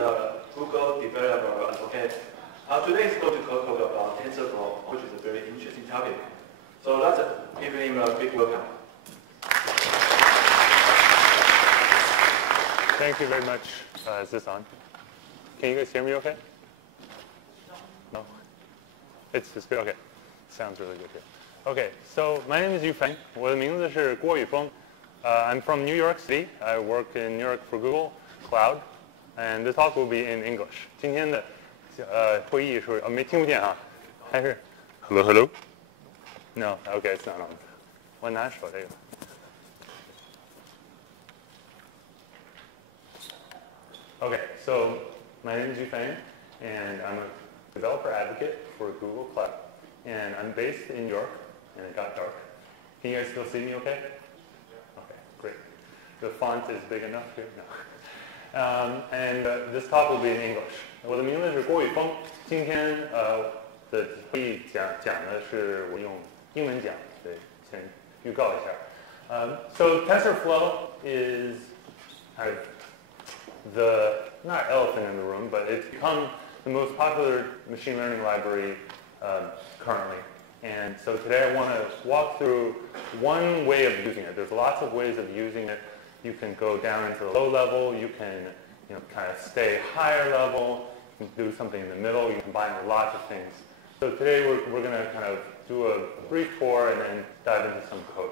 Google developer advocate. Today is going to talk about Tensorflow, which is a very interesting topic. So let's give him a big welcome. Thank you very much. Is this on? Can you guys hear me okay? No? It's good? Okay. Sounds really good here. Okay, so my name is Yufeng. 我的名字是郭宇峰. I'm from New York City. I work in New York for Google Cloud. And this talk will be in English. 今天的会议是没听不见啊？还是 Hello, hello? No, okay, it's not on. 我拿手这个。Okay, so my name is Yufeng, and I'm a developer advocate for Google Cloud. And I'm based in New York, and it got dark. Can you guys still see me okay? Okay, great. The font is big enough here? No. And this talk will be in English. 我的名字是郭宇峰。今天的会议讲的是我用英文讲，对，先预告一下。So Tensorflow is kind of the, not elephant in the room, but it's become the most popular machine learning library currently. And so today I want to walk through one way of using it. There's lots of ways of using it. You can go down into the low level. You can kind of stay higher level. You can do something in the middle. You can combine lots of things. So today we're going to kind of do a brief tour and then dive into some code.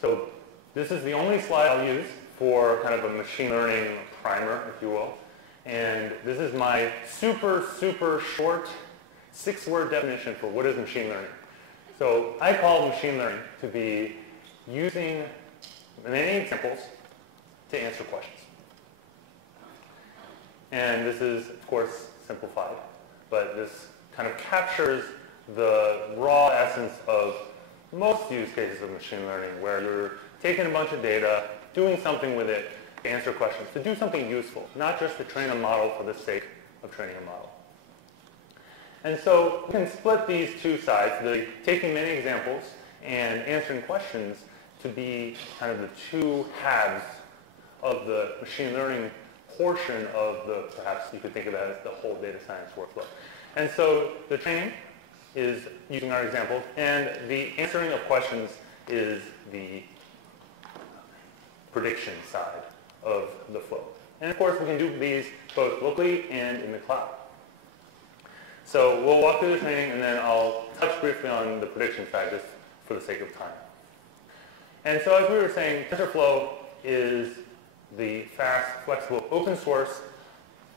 So this is the only slide I'll use for kind of a machine learning primer, if you will. And this is my super, super short 6-word definition for what is machine learning. So I call machine learning to be using many examples to answer questions. And this is, of course, simplified. But this kind of captures the raw essence of most use cases of machine learning, where you're taking a bunch of data, doing something with it to answer questions, to do something useful, not just to train a model for the sake of training a model. And so we can split these two sides, taking many examples and answering questions, to be kind of the two halves of the machine learning portion of the, perhaps you could think of that as the whole data science workflow. And so the training is using our example, and the answering of questions is the prediction side of the flow. And of course, we can do these both locally and in the cloud. So we'll walk through the training, and then I'll touch briefly on the prediction side just for the sake of time. And so as we were saying, Tensorflow is the fast, flexible, open source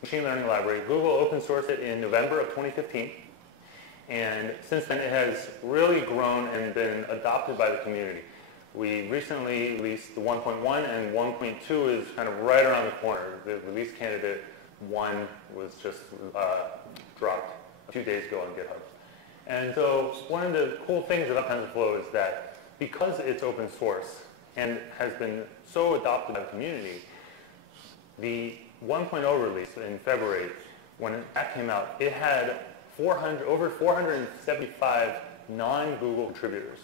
machine learning library. Google open sourced it in November of 2015. And since then, it has really grown and been adopted by the community. We recently released the 1.1, and 1.2 is kind of right around the corner. The release candidate 1 was just dropped a few days ago on GitHub. And so one of the cool things about TensorFlow is that because it's open source and has been so adopted by the community, the 1.0 release in February, when that came out, it had over 475 non-Google contributors.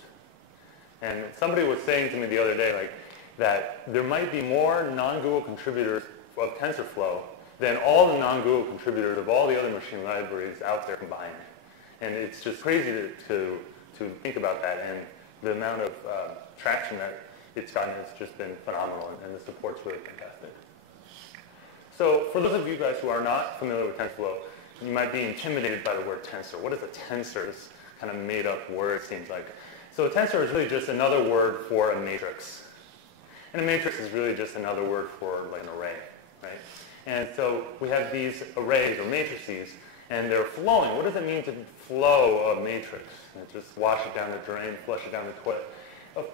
And somebody was saying to me the other day that there might be more non-Google contributors of TensorFlow than all the non-Google contributors of all the other machine libraries out there combined. And it's just crazy to think about that. And the amount of traction that it's gotten has just been phenomenal, and the support's really fantastic. So for those of you guys who are not familiar with TensorFlow, you might be intimidated by the word tensor. What is a tensor? It's kind of made up word, it seems like. So a tensor is really just another word for a matrix. And a matrix is really just another word for like an array, right? And so we have these arrays or matrices, and they're flowing. What does it mean to flow a matrix? Just wash it down the drain, flush it down the toilet.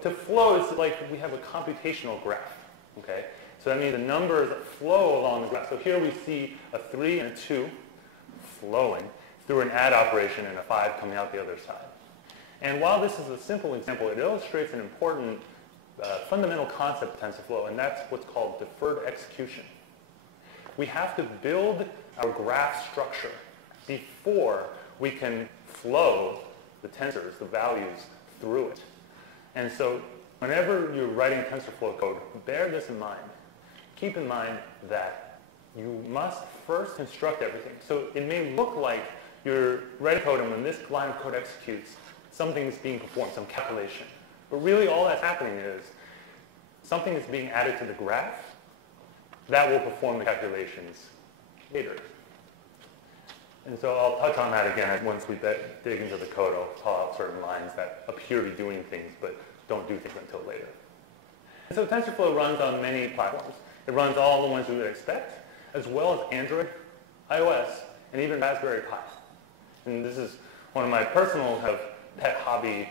To flow is like we have a computational graph, okay? So that means the numbers flow along the graph. So here we see a 3 and a 2 flowing through an add operation and a 5 coming out the other side. And while this is a simple example, it illustrates an important fundamental concept of TensorFlow, and that's what's called deferred execution. We have to build our graph structure before we can flow the tensors, the values, through it. And so whenever you're writing TensorFlow code, bear this in mind. Keep in mind that you must first construct everything. So it may look like you're writing code, and when this line of code executes, something's being performed, some calculation. But really all that's happening is something is being added to the graph that will perform the calculations later. And so I'll touch on that again once we dig into the code. I'll call out certain lines that appear to be doing things but don't do things until later. And so TensorFlow runs on many platforms. It runs all the ones we would expect, as well as Android, iOS, and even Raspberry Pi. And this is one of my personal pet hobby,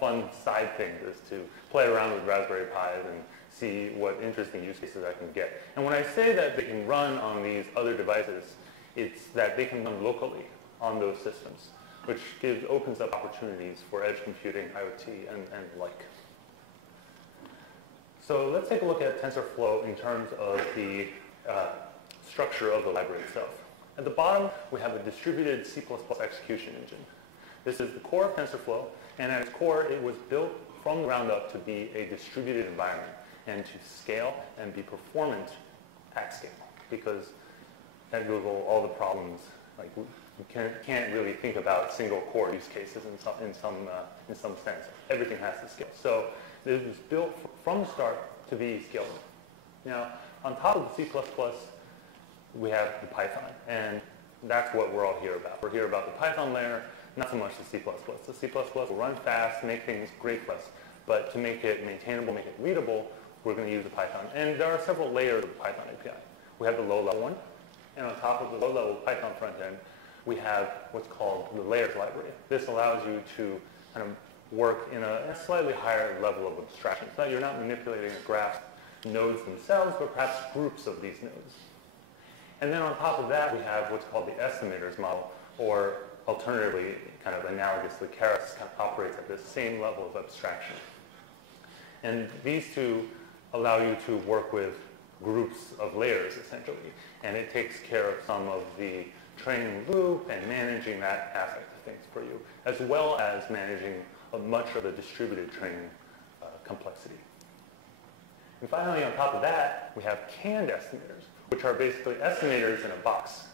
fun side things, is to play around with Raspberry Pis and see what interesting use cases I can get. And when I say that they can run on these other devices, it's that they can run locally on those systems, which opens up opportunities for edge computing, IoT, and the like. So let's take a look at TensorFlow in terms of the structure of the library itself. At the bottom, we have a distributed C++ execution engine. This is the core of TensorFlow, and at its core, it was built from the ground up to be a distributed environment and to scale and be performant at scale. Because at Google, all the problems, like you can't really think about single core use cases in some sense. Everything has to scale. So it was built from the start to be scalable. Now, on top of the C++, we have the Python, and that's what we're all here about. We're here about the Python layer, not so much the C++. The C++ will run fast, make things great for us, but to make it maintainable, make it readable, we're going to use the Python. And there are several layers of the Python API. We have the low-level one, and on top of the low-level Python front end, we have what's called the layers library. This allows you to kind of work in a slightly higher level of abstraction, so that you're not manipulating a graph nodes themselves, but perhaps groups of these nodes. And then on top of that, we have what's called the Estimators model, or alternatively, kind of analogously, Keras kind of operates at this same level of abstraction. And these two allow you to work with groups of layers, essentially. And it takes care of some of the training loop and managing that aspect of things for you, as well as managing much of the distributed training complexity. And finally, on top of that, we have canned estimators, which are basically estimators in a box.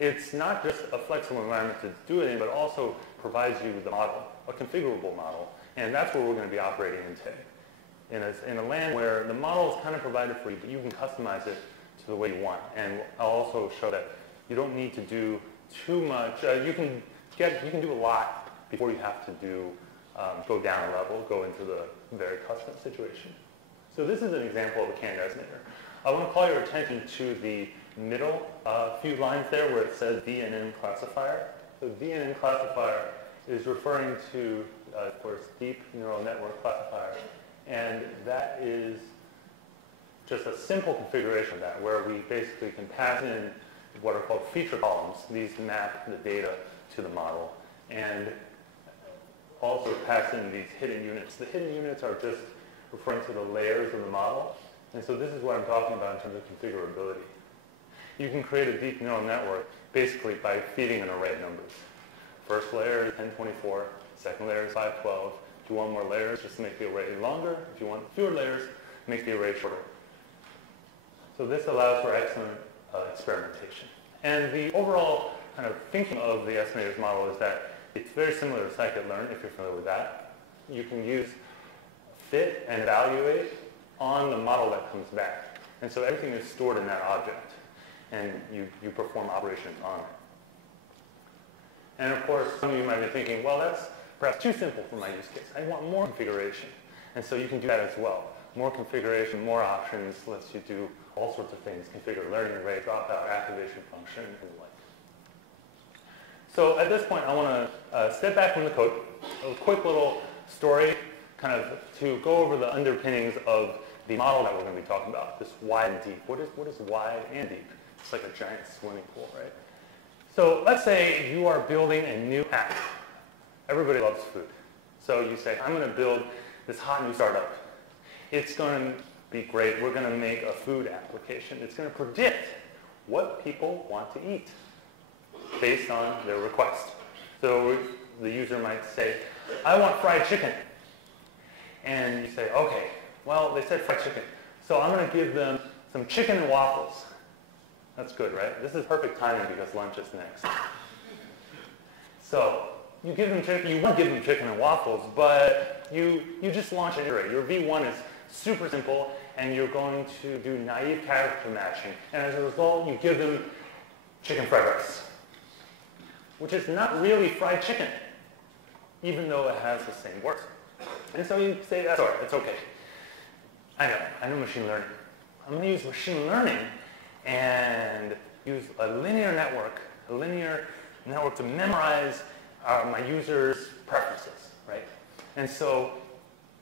It's not just a flexible environment to do it in, but also provides you the model, a configurable model. And that's where we're going to be operating in today. In a land where the model is kind of provided for you, but you can customize it to the way you want. And I'll also show that you don't need to do too much. You can do a lot before you have to go down a level, go into the very custom situation. So this is an example of a canned estimator. I want to call your attention to the middle few lines there where it says DNN classifier. So DNN classifier is referring to, of course, deep neural network classifier. And that is just a simple configuration of that, where we basically can pass in what are called feature columns. These map the data to the model. And also pass in these hidden units. The hidden units are just referring to the layers of the model. And so this is what I'm talking about in terms of configurability. You can create a deep neural network basically by feeding an array of numbers. First layer is 1024, second layer is 512. If you want more layers, just make the array longer. If you want fewer layers, make the array shorter. So this allows for excellent experimentation. And the overall kind of thinking of the estimators model is that it's very similar to scikit-learn, if you're familiar with that. You can use fit and evaluate on the model that comes back. And so everything is stored in that object, and you perform operations on it. And of course, some of you might be thinking, well, that's perhaps too simple for my use case. I want more configuration. And so you can do that as well. More configuration, more options, lets you do all sorts of things. Configure learning array, dropout, activation function, and the like. So at this point, I want to step back from the code, a quick little story, kind of to go over the underpinnings of the model that we're going to be talking about, this wide and deep. What is wide and deep? It's like a giant swimming pool, right? So let's say you are building a new app. Everybody loves food. So you say, I'm going to build this hot new startup. It's going to be great. We're going to make a food application. It's going to predict what people want to eat based on their request. So the user might say, I want fried chicken. And you say, okay, well, they said fried chicken. So I'm going to give them some chicken and waffles. That's good, right? This is perfect timing because lunch is next. So you give them chicken, you want to give them chicken and waffles, but you just launch an array. Your V1 is super simple, and you're going to do naive character matching. And as a result, you give them chicken fried rice, which is not really fried chicken, even though it has the same words. And so you say, that's all right, it's okay. I know machine learning. I'm going to use machine learning and use a linear network to memorize my users' preferences, right? And so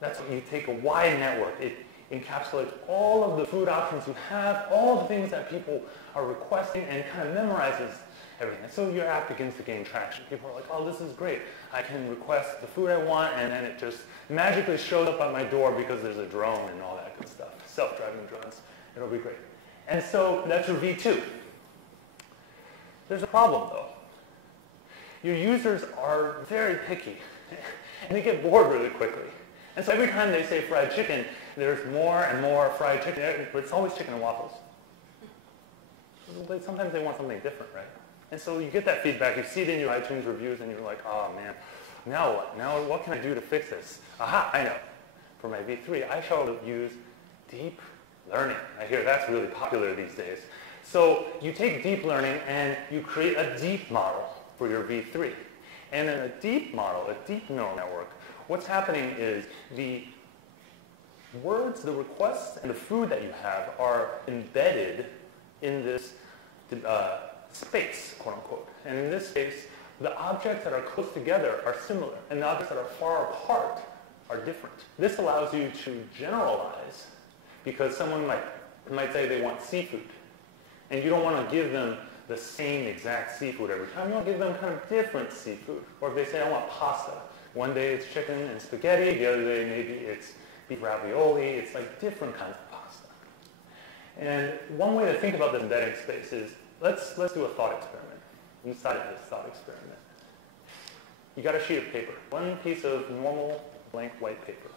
that's when you take a wide network. It encapsulates all of the food options you have, all the things that people are requesting, and kind of memorizes everything. And so your app begins to gain traction. People are like, oh, this is great. I can request the food I want, and then it just magically shows up at my door because there's a drone and all that good stuff. Self-driving drones. It'll be great. And so that's your V2. There's a problem, though. Your users are very picky, and they get bored really quickly. And so every time they say fried chicken, there's more and more fried chicken, but it's always chicken and waffles. But sometimes they want something different, right? And so you get that feedback, you see it in your iTunes reviews, and you're like, oh man, now what? Now what can I do to fix this? Aha, I know. For my V3, I shall use deep learning. I hear that's really popular these days. So you take deep learning and you create a deep model for your V3. And in a deep model, a deep neural network, what's happening is the words, the requests, and the food that you have are embedded in this space, quote unquote. And in this space, the objects that are close together are similar, and the objects that are far apart are different. This allows you to generalize, because someone might say they want seafood, and you don't want to give them the same exact seafood every time. You want to give them kind of different seafood. Or if they say, I want pasta, one day it's chicken and spaghetti, the other day maybe it's beef ravioli. It's like different kinds of pasta. And one way to think about this embedding space is, let's do a thought experiment. Inside of this thought experiment, you got a sheet of paper, one piece of normal blank white paper.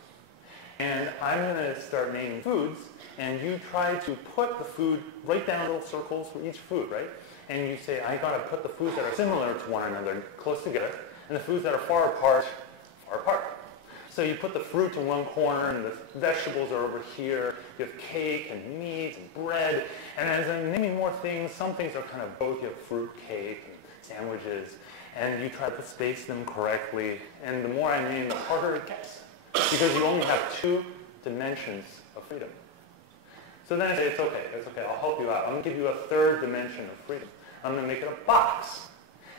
And I'm going to start naming foods, and you try to put the food, write down little circles for each food, right? And you say, I got to put the foods that are similar to one another close together, and the foods that are far apart. So you put the fruit in one corner, and the vegetables are over here. You have cake and meat and bread. And as I'm naming more things, some things are kind of both. You have fruit, cake, and sandwiches. And you try to space them correctly. And the more I name, the harder it gets, because you only have 2 dimensions of freedom. So then I say, it's okay, I'll help you out. I'm going to give you a 3rd dimension of freedom. I'm going to make it a box.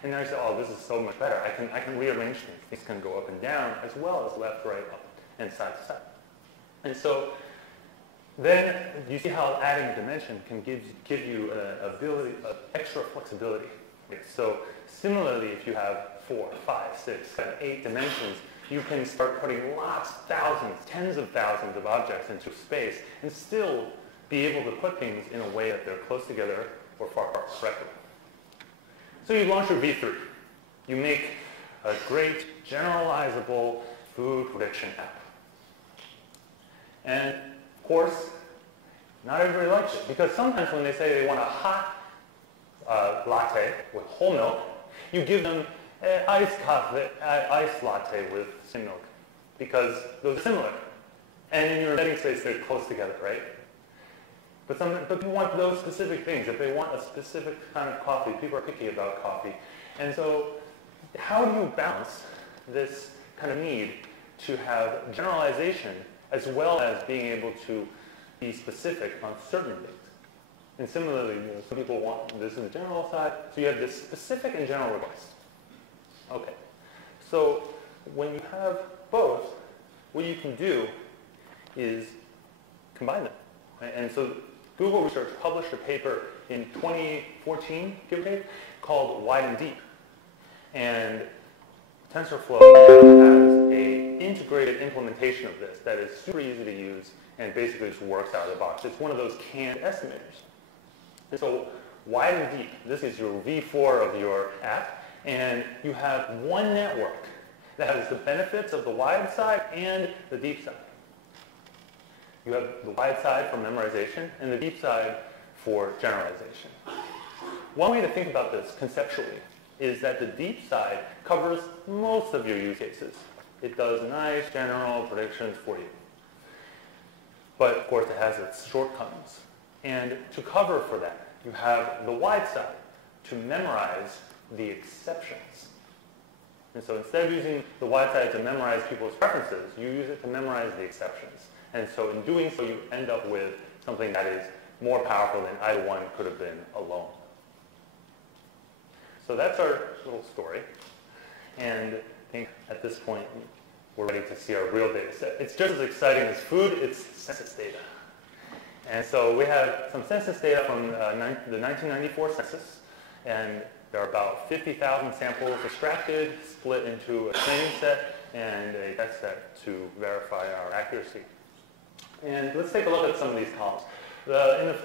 And now you say, oh, this is so much better. I can rearrange things. Things can go up and down, as well as left, right, up, and side to side. And so then you see how adding a dimension can give you an ability, extra flexibility. So similarly, if you have 4, 5, 6, 7, 8 dimensions, you can start putting lots, thousands, tens of thousands of objects into space and still be able to put things in a way that they're close together or far apart correctly. So you launch your V3. You make a great generalizable food prediction app. And of course, not everybody likes it, because sometimes when they say they want a hot latte with whole milk, you give them an iced latte with skim milk, because those are similar. And in your embedding space, they're close together, right? But people want those specific things. If they want a specific kind of coffee, people are picky about coffee. And so how do you balance this kind of need to have generalization as well as being able to be specific on certain things? And similarly, some people want this in the general side, so you have this specific and general request. Okay, so when you have both, what you can do is combine them. Right? And so Google Research published a paper in 2014, give or take, called Wide and Deep. And Tensorflow now has an integrated implementation of this that is super easy to use and basically just works out of the box. It's one of those canned estimators. And so Wide and Deep, this is your V4 of your app, and you have one network that has the benefits of the wide side and the deep side. You have the wide side for memorization and the deep side for generalization. one way to think about this conceptually is that the deep side covers most of your use cases. It does nice general predictions for you. But of course it has its shortcomings. And to cover for that, you have the wide side to memorize the exceptions. And so instead of using the wide side to memorize people's preferences, you use it to memorize the exceptions. And so in doing so, you end up with something that is more powerful than either one could have been alone. So that's our little story. And I think at this point, we're ready to see our real data set. It's just as exciting as food, it's census data. And so we have some census data from the 1994 census. And there are about 50,000 samples extracted, split into a training set and a test set to verify our accuracy. And let's take a look at some of these columns. In the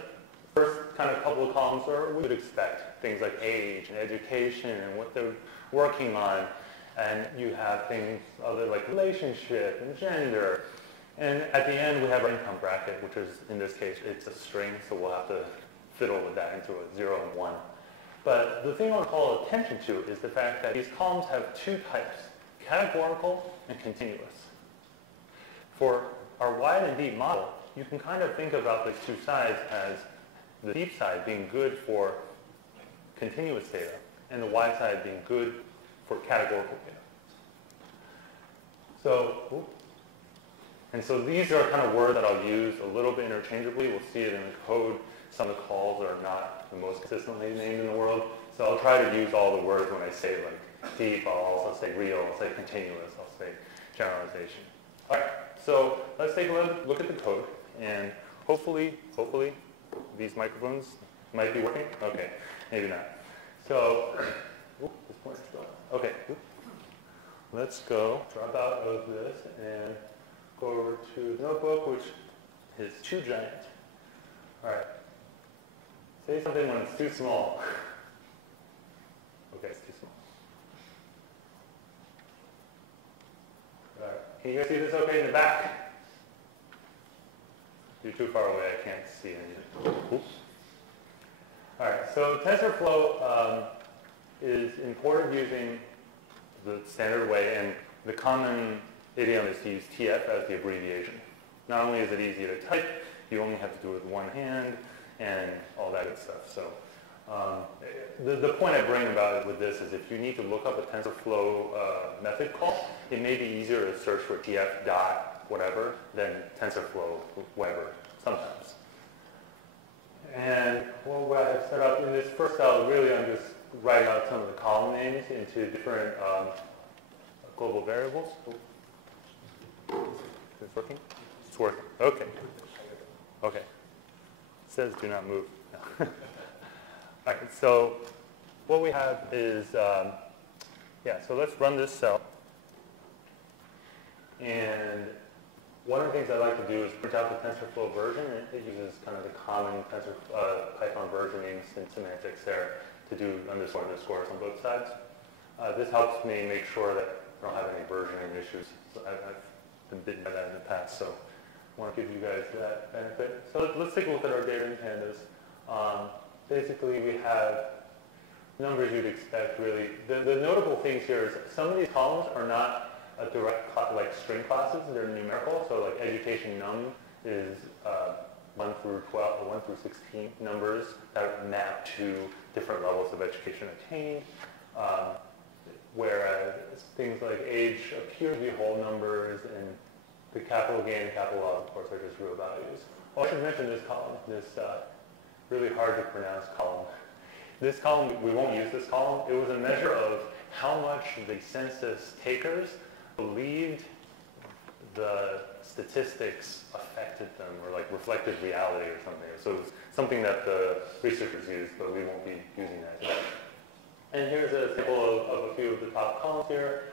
first kind of couple of columns, we would expect things like age and education and what they're working on. And you have things other like relationship and gender. And at the end, we have our income bracket, which is, in this case, it's a string, so we'll have to fiddle with that into a 0 and 1. But the thing I want to call attention to is the fact that these columns have two types, categorical and continuous. For our wide and deep model, you can kind of think about these two sides as the deep side being good for continuous data and the wide side being good for categorical data. So these are kind of words that I'll use a little bit interchangeably. We'll see it in the code. Some of the calls are not the most consistently named in the world. So I'll try to use all the words when I say like deep. I'll also say real. I'll say continuous. I'll say generalization. All right. So let's take a look at the code. And hopefully these microphones might be working. Okay. Maybe not. So this point's still. Okay. Let's go drop out of this and go over to the notebook, which is too giant. All right. Say something when it's too small. Okay, it's too small. All right. Can you guys see this okay in the back? You're too far away. I can't see anything. Oops. All right. So TensorFlow is imported using the standard way, and the common idiom is to use TF as the abbreviation. Not only is it easy to type, you only have to do it with one hand and all that good stuff. So the point I bring about it with this is if you need to look up a TensorFlow method call, it may be easier to search for TF dot whatever than TensorFlow whatever sometimes. And what I have set up in this first style, really I'm just writing out some of the column names into different global variables. Is it working? It's working. Okay. Okay. It says do not move. All right. So what we have is, so let's run this cell. And one of the things I like to do is print out the TensorFlow version. It uses kind of the common PyCon versioning semantics there to do underscores on both sides. This helps me make sure that I don't have any versioning issues. So I've been bitten by that in the past, so I want to give you guys that benefit. So let's take a look at our data in Pandas. Basically, we have numbers you'd expect, really. The notable things here is some of these columns are not a direct like string classes. They're numerical. So like education num is 1 through 12 or 1 through 16 numbers that map to different levels of education attained. Whereas things like age appear to be whole numbers, and the capital gain and capital loss, of course, are just real values. Oh, I should mention this column, this really hard to pronounce column. This column, we won't use this column. It was a measure of how much the census takers believed the statistics affected them or like reflected reality or something. So it's something that the researchers used, but we won't be using that today. And here's a sample of a few of the top columns here.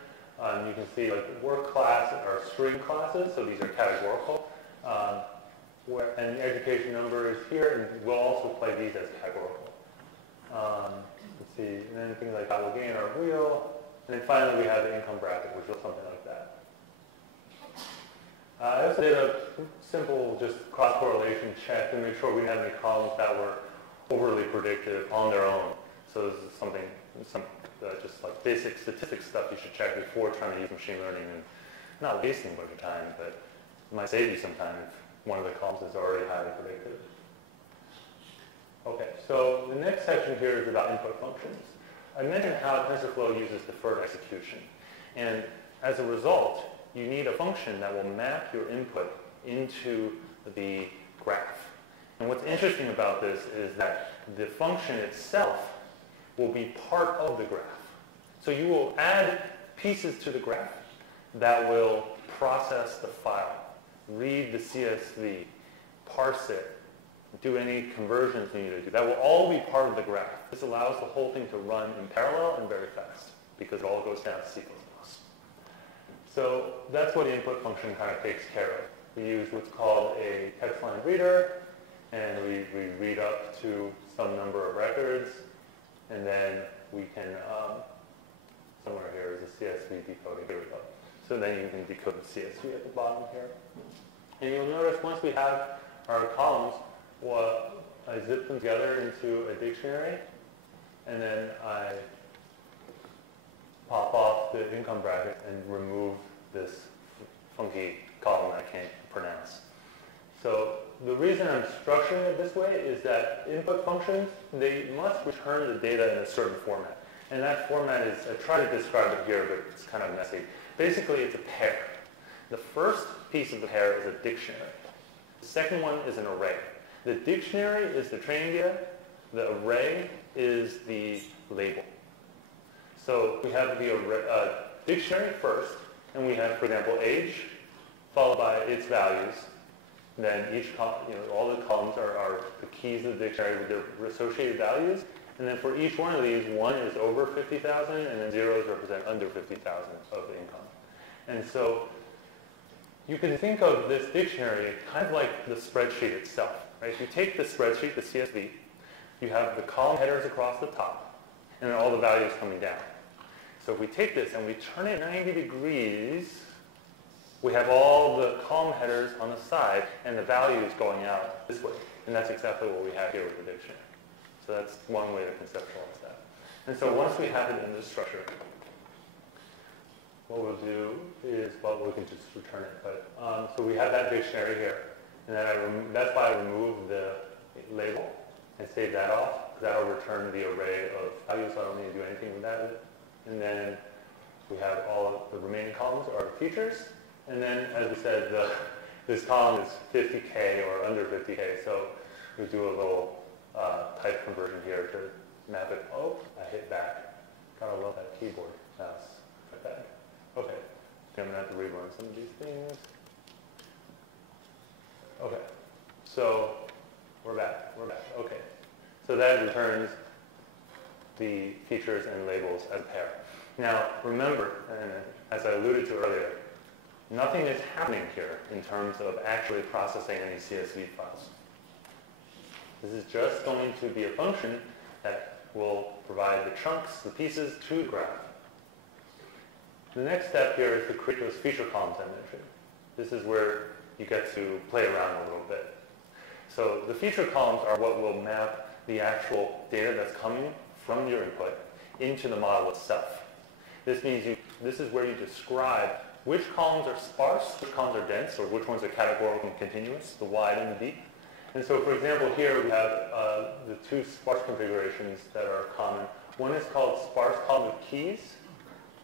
You can see like work class are string classes, so these are categorical. And the education number is here, and we'll also play these as categorical. Let's see, and then things like capital gain are real. And then finally we have the income bracket, which looks something like that. I also did a simple just cross-correlation check to make sure we didn't have any columns that were overly predictive on their own. So this is something, just like basic statistics stuff you should check before trying to use machine learning and not wasting a bunch of time, but it might save you some time if one of the columns is already highly predictive. Okay, so the next section here is about input functions. I mentioned how TensorFlow uses deferred execution. And as a result, you need a function that will map your input into the graph. And what's interesting about this is that the function itself will be part of the graph. So you will add pieces to the graph that will process the file, read the CSV, parse it, do any conversions you need to do. That will all be part of the graph. This allows the whole thing to run in parallel and very fast because it all goes down to C++. So that's what the input function kind of takes care of. We use what's called a text line reader, and we read up to some number of records, and then we can, somewhere here is a CSV decoding. Here we go. So then you can decode the CSV at the bottom here. And you'll notice once we have our columns, well, I zip them together into a dictionary, and then I pop off the income bracket and remove this funky column that I can't pronounce. So the reason I'm structuring it this way is that input functions, they must return the data in a certain format. And that format is, I try to describe it here, but it's kind of messy. Basically, it's a pair. The first piece of the pair is a dictionary. The second one is an array. The dictionary is the training data. The array is the label. So we have the array, dictionary first, and we have, for example, age, followed by its values. And then each all the columns are the keys of the dictionary with their associated values. And then for each one of these, 1 is over 50,000, and then 0s represent under 50,000 of the income. And so you can think of this dictionary kind of like the spreadsheet itself. Right? If you take the spreadsheet, the CSV, you have the column headers across the top, and then all the values coming down. So if we take this and we turn it 90 degrees, we have all the column headers on the side and the values going out this way. And that's exactly what we have here with the dictionary. So that's one way to conceptualize that. And so once we have it in this structure, what we'll do is, well, we can just return it. But so we have that dictionary here. And then that's why I remove the label and save that off, because that'll return the array of values, so I don't need to do anything with that. And then we have all of the remaining columns are features. And then, as we said, this column is 50K or under 50K, so we do a little type conversion here to map it. Oh, I hit back. Gotta love that keyboard mouse. Hit back. Okay, I'm gonna have to rerun some of these things. Okay, so we're back. Okay, so that returns the features and labels as a pair. Now, remember, and as I alluded to earlier, nothing is happening here in terms of actually processing any CSV files. This is just going to be a function that will provide the chunks, the pieces to the graph. The next step here is to create those feature columns I mentioned. This is where you get to play around a little bit. So the feature columns are what will map the actual data that's coming from your input into the model itself. This means this is where you describe which columns are sparse, which columns are dense, or which ones are categorical and continuous, the wide and the deep. And so, for example, here we have the two sparse configurations that are common. One is called sparse column with keys,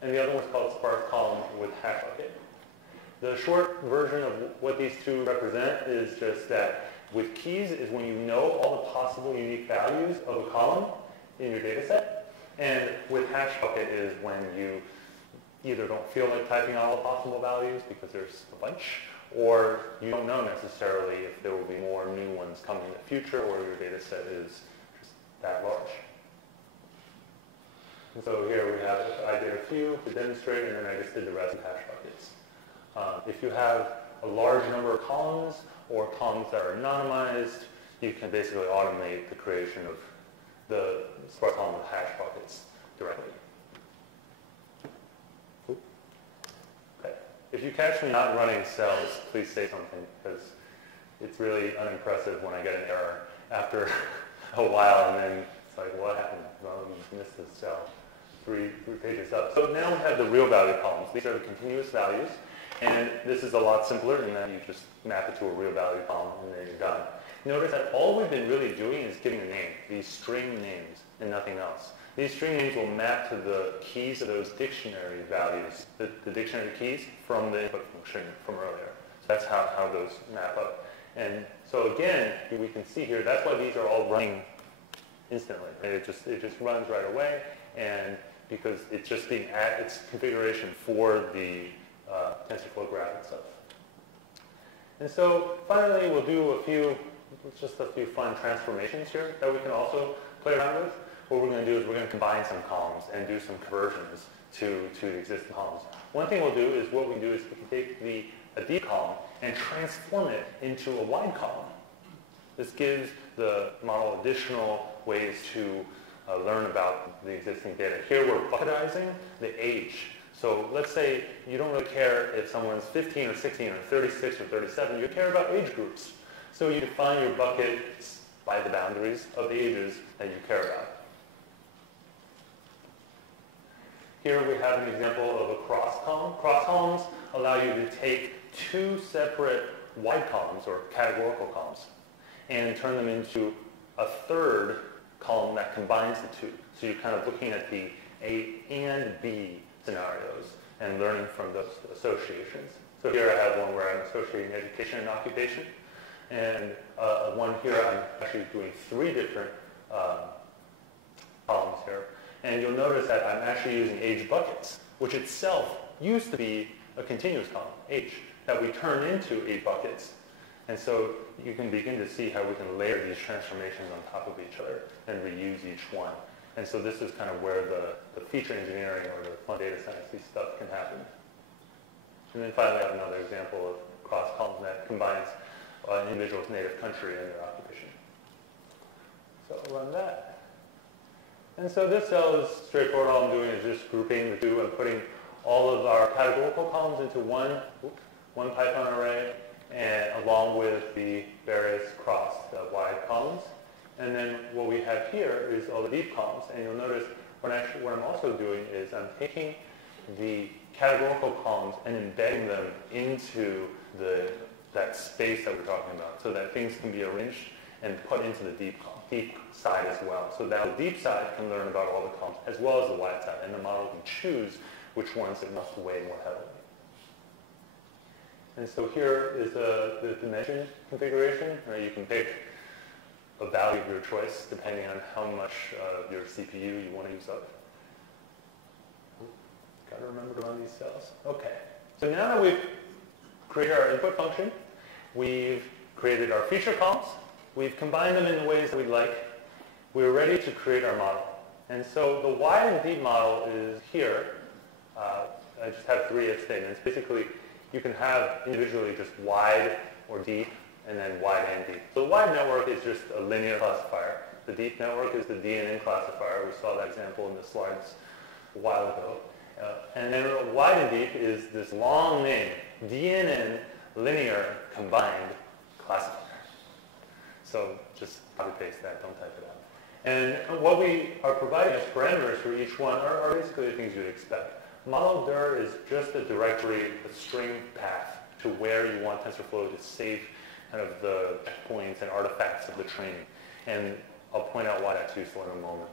and the other one is called sparse column with hash bucket. The short version of what these two represent is just that with keys is when you know all the possible unique values of a column in your data set, and with hash bucket is when you either don't feel like typing out all the possible values because there's a bunch, or you don't know necessarily if there will be more new ones coming in the future, or your data set is just that large. And so here we have, I did a few to demonstrate, and then I just did the rest of hash buckets. If you have a large number of columns, or columns that are anonymized, you can basically automate the creation of the sparse column with hash buckets directly. If you catch me not running cells, please say something, because it's really unimpressive when I get an error after a while, and then it's like, what happened? Well, missed this cell, three pages up. So now we have the real value columns. These are the continuous values. And this is a lot simpler in that you just map it to a real value column and then you're done. Notice that all we've been really doing is giving a name, these string names, and nothing else. These string names will map to the keys of those dictionary values, the dictionary keys from the input function from earlier. So that's how those map up. And so again, we can see here, that's why these are all running instantly. It just runs right away, and because it's just being at its configuration for the TensorFlow graph itself. And so finally, we'll do just a few fun transformations here that we can also play around with. What we're going to do is we're going to combine some columns and do some conversions to the existing columns. One thing we'll do is we can take a deep column and transform it into a wide column. This gives the model additional ways to learn about the existing data. Here we're bucketizing the age. So let's say you don't really care if someone's 15 or 16 or 36 or 37. You care about age groups. So you define your buckets by the boundaries of the ages that you care about. Here we have an example of a cross column. Cross columns allow you to take two separate wide columns or categorical columns and turn them into a third column that combines the two. So you're kind of looking at the A and B scenarios and learning from those associations. So here I have one where I'm associating education and occupation. And one here I'm actually doing three different columns here. And you'll notice that I'm actually using age buckets, which itself used to be a continuous column, age, that we turn into age buckets. And so you can begin to see how we can layer these transformations on top of each other and reuse each one. And so this is kind of where the feature engineering or the fun data science stuff can happen. And then finally I have another example of cross column that combines an individual's native country and their occupation. So I'll run that. And so this cell is straightforward. All I'm doing is just grouping the two and putting all of our categorical columns into one Python array, and along with the various cross wide columns. And then what we have here is all the deep columns. And you'll notice what I'm also doing is I'm taking the categorical columns and embedding them into that space that we're talking about, so that things can be arranged and put into the deep side as well. So that the deep side can learn about all the columns as well as the wide side, and the model can choose which ones it must weigh more heavily. And so here is the dimension configuration, where you can pick a value of your choice depending on how much of your CPU you want to use up. Got to remember to run these cells. Okay. So now that we've created our input function, we've created our feature columns, we've combined them in the ways that we'd like, we're ready to create our model. And so the wide and deep model is here. I just have three if statements. Basically, you can have individually just wide or deep, and then wide and deep. So the wide network is just a linear classifier. The deep network is the DNN classifier. We saw that example in the slides a while ago. And then wide and deep is this long name, DNN linear combined classifier. So just copy paste that, don't type it out. And what we are providing as parameters for each one are basically the things you'd expect. Model dir is just a directory, a string path to where you want TensorFlow to save kind of the checkpoints and artifacts of the training. And I'll point out why that's useful in a moment.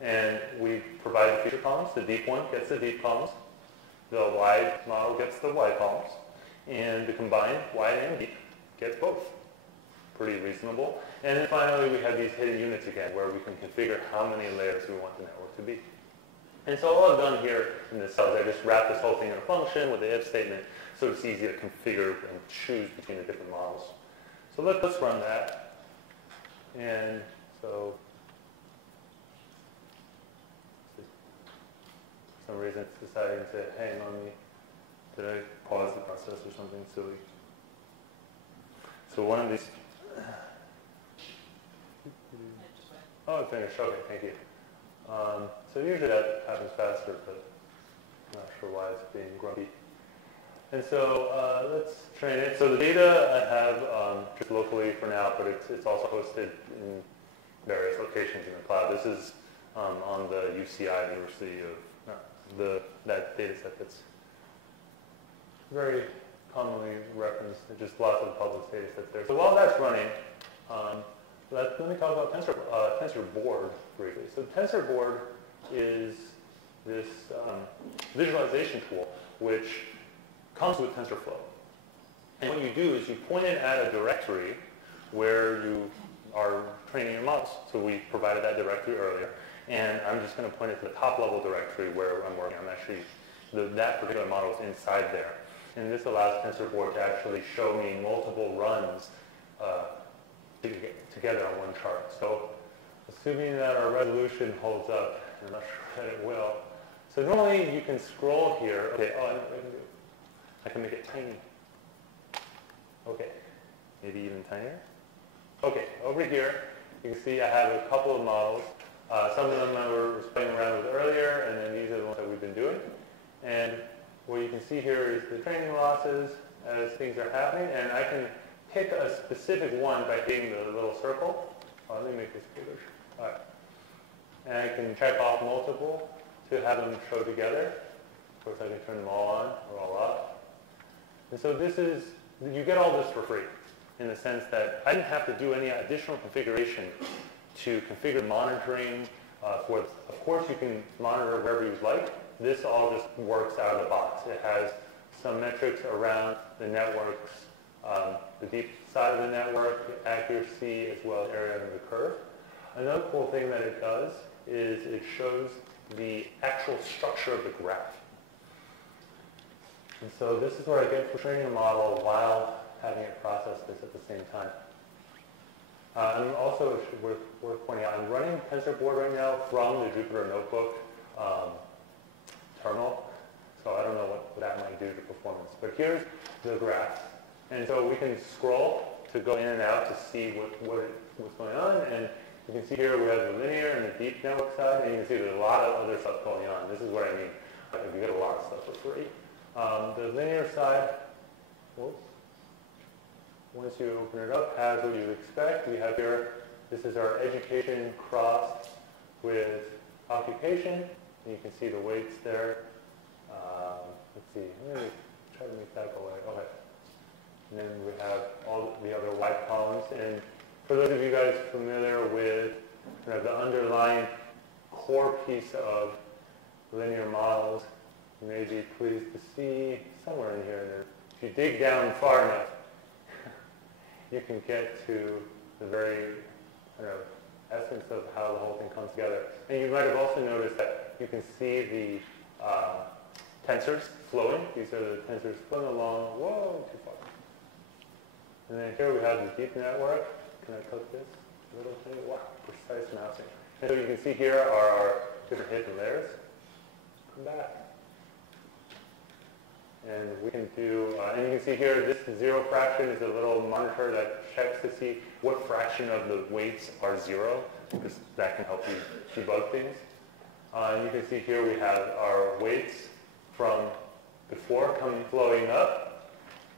And we provide the feature columns. The deep one gets the deep columns. The wide model gets the wide columns. And the combined wide and deep gets both. Pretty reasonable. And then finally, we have these hidden units again, where we can configure how many layers we want the network to be. And so all I've done here in this cell is I just wrap this whole thing in a function with the if statement, so it's easy to configure and choose between the different models. So let's run that. And so for some reason it's deciding to hang on me. Did I pause the process or something silly? So one of these... Oh, it finished. Okay, thank you. So usually that happens faster, but I'm not sure why it's being grumpy. And so let's train it. So the data I have just locally for now, but it's also hosted in various locations in the cloud. This is on the UCI University of that data set that's very commonly referenced. There's just lots of published data sets there. So while that's running, let me talk about TensorBoard briefly. So TensorBoard is this visualization tool which comes with TensorFlow. And what you do is you point it at a directory where you are training your models. So we provided that directory earlier. And I'm just going to point it to the top level directory where I'm working. I'm actually, that particular model is inside there. And this allows TensorBoard to actually show me multiple runs together on one chart. So assuming that our resolution holds up, I'm not sure that it will. So normally you can scroll here. Okay, oh, I know what I can do. I can make it tiny. Okay, maybe even tinier. Okay, over here, you can see I have a couple of models. Some of them I was playing around with earlier, and then these are the ones that we've been doing. And what you can see here is the training losses as things are happening, and I can pick a specific one by hitting the little circle. Oh, let me make this bigger. All right. And I can check off multiple to have them show together. Of course, I can turn them all on or all off. And so this is, you get all this for free in the sense that I didn't have to do any additional configuration to configure monitoring for this. Of course, you can monitor wherever you'd like. This all just works out of the box. It has some metrics around the networks, the deep side of the network, the accuracy, as well as area under the curve. Another cool thing that it does is it shows the actual structure of the graph. And so this is what I get for training a model while having it process this at the same time. And also, worth pointing out, I'm running TensorBoard right now from the Jupyter Notebook terminal. So I don't know what that might do to performance. But here's the graph. And so we can scroll to go in and out to see what's going on. And you can see here we have the linear and the deep network side. And you can see there's a lot of other stuff going on. This is what I mean. You get a lot of stuff for free. The linear side, whoops. Once you open it up, has what you'd expect. We have here, this is our education crossed with occupation. And you can see the weights there. Let's see, let me try to make that go away. Okay. And then we have all the other white columns. And for those of you guys familiar with kind of the underlying core piece of linear models, you may be pleased to see somewhere in here that if you dig down far enough, you can get to the very kind of essence of how the whole thing comes together. And you might have also noticed that you can see the tensors flowing. These are the tensors flowing along. Whoa, too far. And then here we have the deep network. Can I click this little thing? Wow, precise mousing. And so you can see here are our different hidden layers. Come back. And we can do, and you can see here, this zero fraction is a little monitor that checks to see what fraction of the weights are zero, because that can help you debug things. And you can see here we have our weights from before flowing up,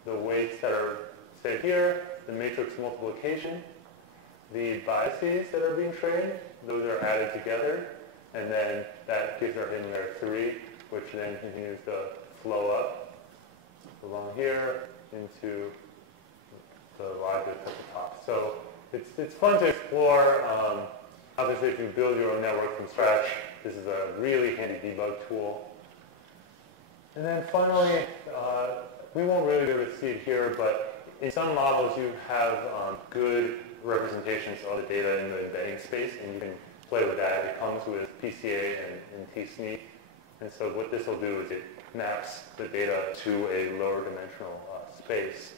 the weights that are saved here, the matrix multiplication, the biases that are being trained, those are added together, and then that gives our hidden layer 3, which then continues to flow up along here into the logic at the top. So it's fun to explore. Obviously, if you build your own network from scratch, this is a really handy debug tool. And then finally, we won't really be able to see it here, but in some models you have good representations of the data in the embedding space, and you can play with that. It comes with PCA and tsneak. And so what this will do is it maps the data to a lower dimensional space,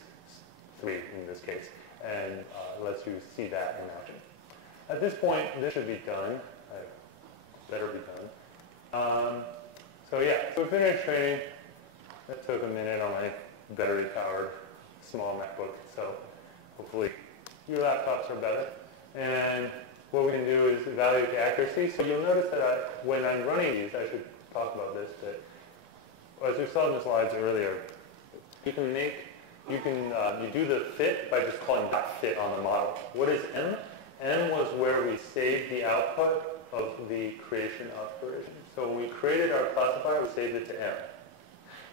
3 in this case, and lets you see that in action. At this point, this should be done. Better be done. So yeah, so we finished training. That took a minute on my battery-powered small MacBook, so hopefully your laptops are better. And what we can do is evaluate the accuracy. So you'll notice that when I'm running these, I should talk about this, but as we saw in the slides earlier, you do the fit by just calling .fit on the model. What is M? M was where we saved the output of the creation operation. So when we created our classifier, we saved it to M.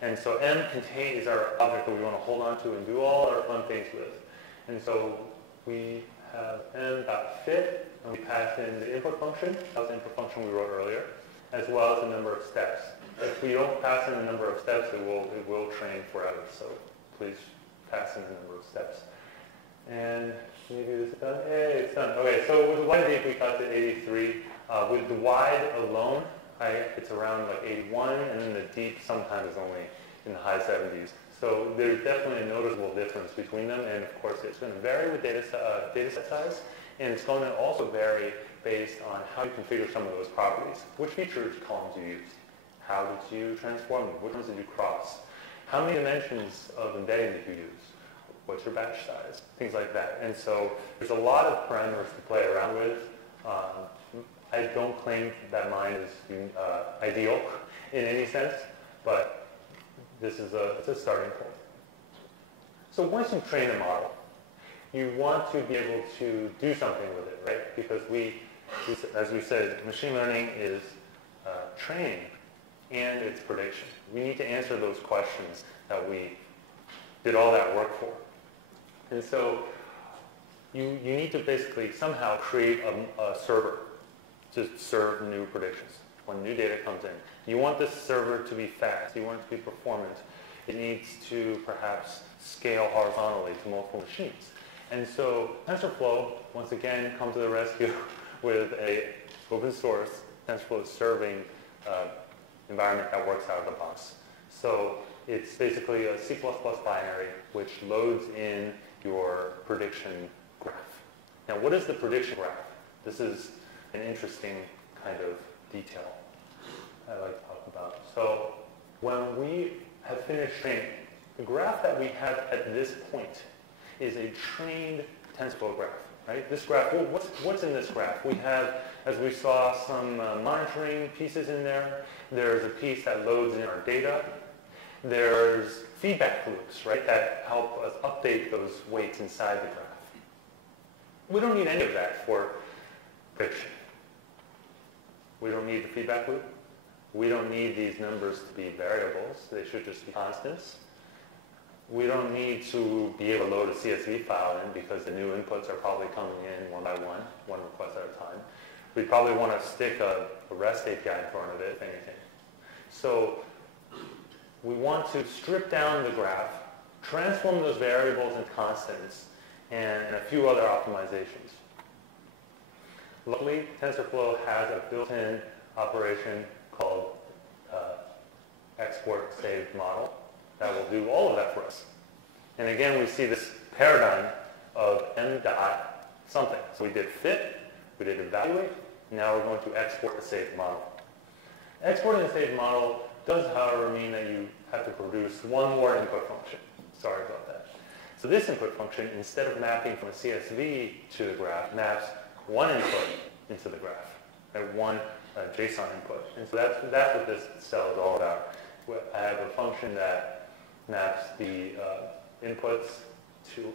And so M contains our object that we want to hold on to and do all our fun things with. And so we have m.fit, and we pass in the input function. That was the input function we wrote earlier, as well as the number of steps. If we don't pass in the number of steps, it will train forever. So please pass in the number of steps. And maybe this is done. Hey, it's done. Okay, so with the wide deep, we got to 83. With the wide alone, it's around like 81, and then the deep sometimes is only in the high 70s. So there's definitely a noticeable difference between them, and of course it's going to vary with data set size, and it's going to also vary based on how you configure some of those properties. Which features columns you use? How did you transform them? Which ones did you cross? How many dimensions of embedding did you use? What's your batch size? Things like that. And so there's a lot of parameters to play around with. I don't claim that mine is ideal in any sense, but this is it's a starting point. So once you train a model, you want to be able to do something with it, right? Because as we said, machine learning is training and it's prediction. We need to answer those questions that we did all that work for. And so you need to basically somehow create a server to serve new predictions. When new data comes in, you want this server to be fast. You want it to be performant. It needs to perhaps scale horizontally to multiple machines. And so TensorFlow, once again, comes to the rescue with a open source TensorFlow serving environment that works out of the box. So it's basically a C++ binary which loads in your prediction graph. Now, what is the prediction graph? This is an interesting kind of detail I like to talk about. So when we have finished training, the graph that we have at this point is a trained TensorFlow graph, right? This graph, well, what's in this graph? We have, as we saw, some monitoring pieces in there. There's a piece that loads in our data. There's feedback loops, right, that help us update those weights inside the graph. We don't need any of that for prediction. We don't need the feedback loop. We don't need these numbers to be variables. They should just be constants. We don't need to be able to load a CSV file in because the new inputs are probably coming in one by one request at a time. We probably want to stick a REST API in front of it, if anything. So we want to strip down the graph, transform those variables into constants, and a few other optimizations. Luckily, TensorFlow has a built-in operation called export saved model that will do all of that for us. And again, we see this paradigm of m dot something. So we did fit, we did evaluate, now we're going to export the saved model. Exporting the saved model does, however, mean that you have to produce one more input function. Sorry about that. So this input function, instead of mapping from a CSV to the graph, maps one input into the graph, right? One JSON input. And so that's what this cell is all about. I have a function that maps the inputs into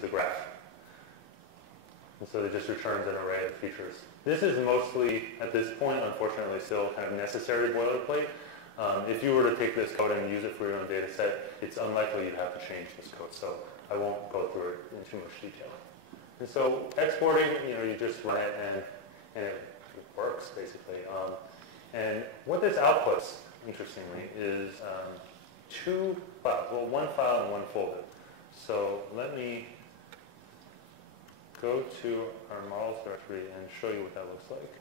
the graph. And so it just returns an array of features. This is mostly, at this point, unfortunately, still kind of necessary boilerplate. If you were to take this code and use it for your own data set, it's unlikely you'd have to change this code. So I won't go through it in too much detail. And so exporting, you just run it and it works, basically. And what this outputs, interestingly, is two files. Well, one file and one folder. So let me go to our models directory and show you what that looks like.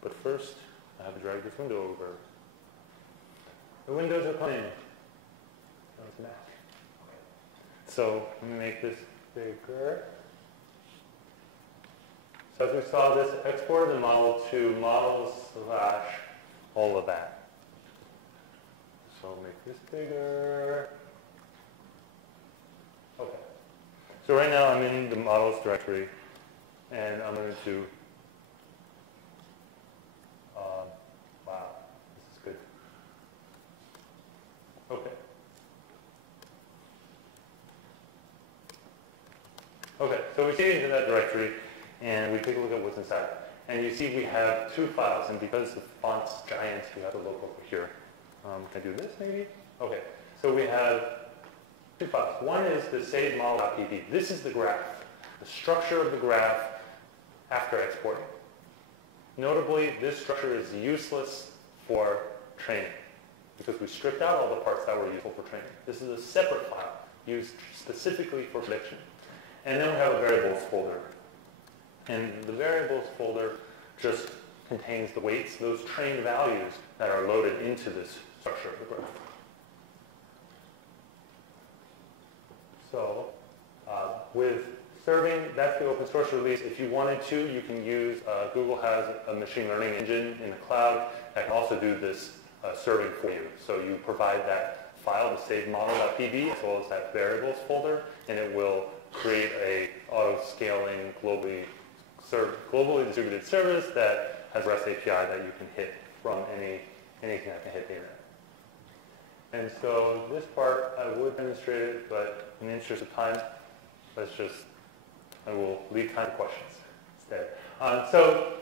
But first, I have to drag this window over. The windows are coming. Oh, it's Mac. Okay. So let me make this bigger. So as we saw, this exported the model to models/all of that. So I'll make this bigger. Okay. So right now I'm in the models directory, and I'm going to, wow, this is good. Okay. Okay, so we see into that directory, and we take a look at what's inside. And you see we have 2 files, and because the font's giant, we have to look over here. Can I do this maybe? Okay, so we have 2 files. One is the save model.pd. This is the graph, the structure of the graph after exporting. Notably, this structure is useless for training because we stripped out all the parts that were useful for training. This is a separate file used specifically for prediction. And then we have a variables folder. And the variables folder just contains the weights, those trained values that are loaded into this structure of the graph. So with serving, that's the open source release. If you wanted to, you can use, Google has a machine learning engine in the cloud that can also do this serving for you. So you provide that file, the save model.pd, as well as that variables folder, and it will create a auto-scaling, globally distributed service that has REST API that you can hit from anything that can hit the internet. And so this part, I would demonstrate it, but in the interest of time, I will leave time for questions instead. So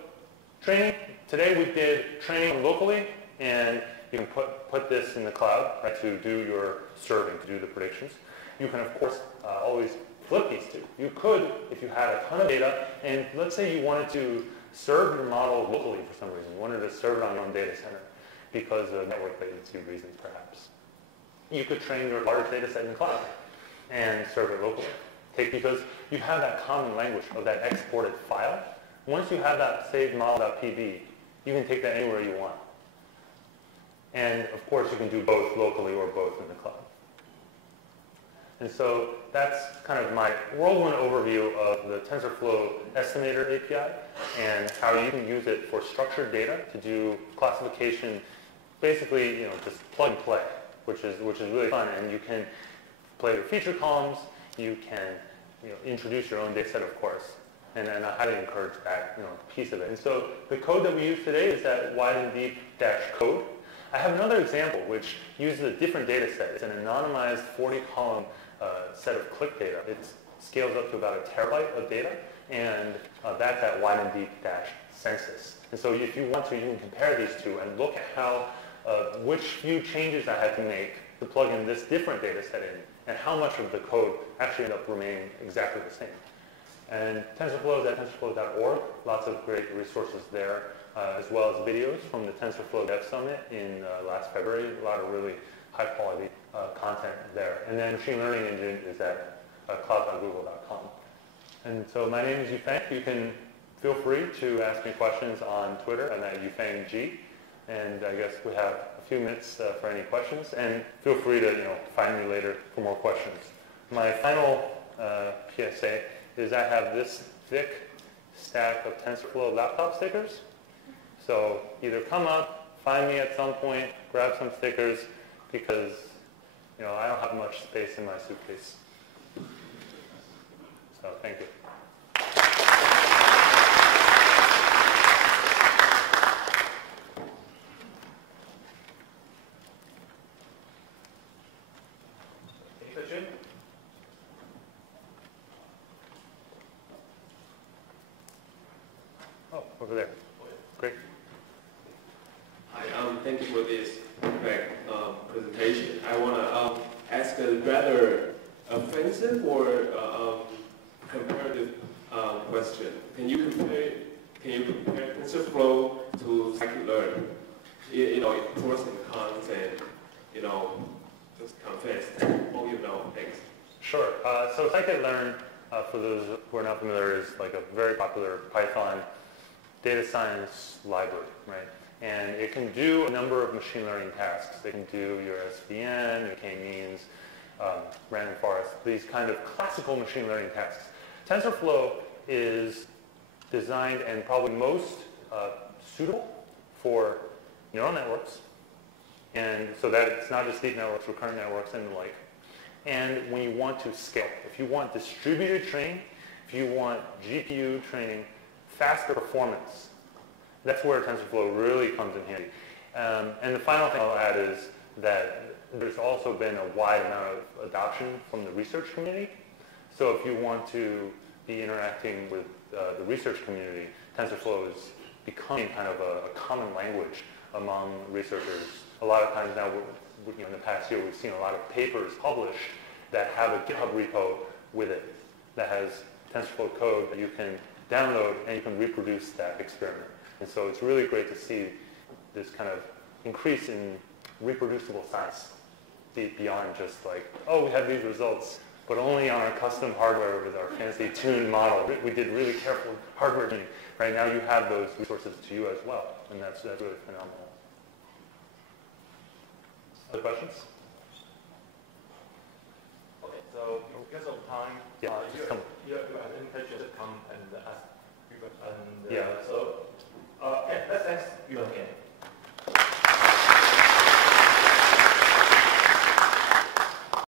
training, today we did training locally, and you can put this in the cloud, right, to do your serving, to do the predictions. You can, of course, always flip these two. You could, if you had a ton of data, and let's say you wanted to serve your model locally for some reason. You wanted to serve it on your own data center because of network latency reasons, perhaps. You could train your large data set in the cloud and serve it locally. Because you have that common language of that exported file. Once you have that saved model.pd, you can take that anywhere you want. And of course, you can do both locally or both in the cloud. And so that's kind of my whirlwind overview of the TensorFlow Estimator API and how you can use it for structured data to do classification, basically, just plug and play, which is really fun. And you can play with feature columns. You can introduce your own data set, of course, and I highly encourage that piece of it. And so the code that we use today is that wide and deep -code. I have another example which uses a different data set. It's an anonymized 40-column set of click data. It scales up to about 1 terabyte of data, and that's that wide and deep -census. And so if you want to, you can compare these two and look at how which few changes I had to make to plug in this different data set in, and how much of the code actually ended up remaining exactly the same. And TensorFlow is at tensorflow.org. Lots of great resources there, as well as videos from the TensorFlow Dev Summit in last February. A lot of really high-quality content there. And then Machine Learning Engine is at cloud.google.com. And so my name is Yufeng. You can feel free to ask me questions on Twitter. I'm at YufengG. And I guess we have a few minutes for any questions. And feel free to find me later for more questions. My final PSA is I have this thick stack of TensorFlow laptop stickers. So either come up, find me at some point, grab some stickers, because I don't have much space in my suitcase. So thank you. Oh, over there. Great. Hi, thank you for this presentation. I want to ask a rather offensive or comparative question. Can you compare TensorFlow to scikit-learn? Pros and cons, and just confess all you know. Thanks. Sure. So scikit-learn, for those who are not familiar, is like a very popular Python data science library, right? And it can do a number of machine learning tasks. It can do your SVM, your k-means, random forest, these kind of classical machine learning tasks. TensorFlow is designed and probably most suitable for neural networks, and so that it's not just deep networks, recurrent networks, and the like. And when you want to scale, if you want distributed training, if you want GPU training, faster performance, that's where TensorFlow really comes in handy. And the final thing I'll add is that there's also been a wide amount of adoption from the research community. So if you want to be interacting with the research community, TensorFlow is becoming kind of a common language among researchers. A lot of times now, in the past year, we've seen a lot of papers published that have a GitHub repo with it that has TensorFlow code that you can download and you can reproduce that experiment. And so it's really great to see this kind of increase in reproducible science beyond just like, oh, we have these results, but only on our custom hardware with our fancy tuned model. We did really careful hardware tuning. Right now you have those resources to you as well, and that's really phenomenal. Other questions?